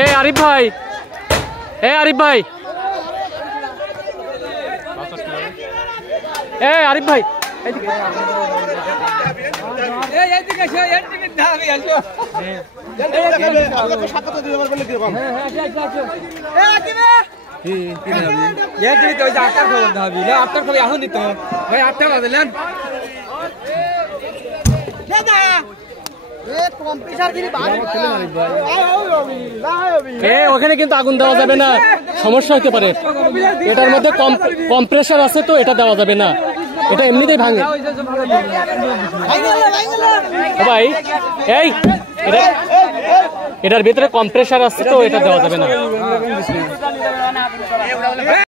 এ আরিফ ভাই, এ আরিফ ভাই, এ আরিফ ভাই, ওখানে কিন্তু আগুন দেওয়া যাবে না, সমস্যা হতে পারে। এটার মধ্যে কম্প্রেসার আছে তো এটা দেওয়া যাবে না, এটা এমনিতেই ভাঙে ভাই। এই এটার ভিতরে কম্প্রেসার আছে তো এটা দেওয়া যাবে না।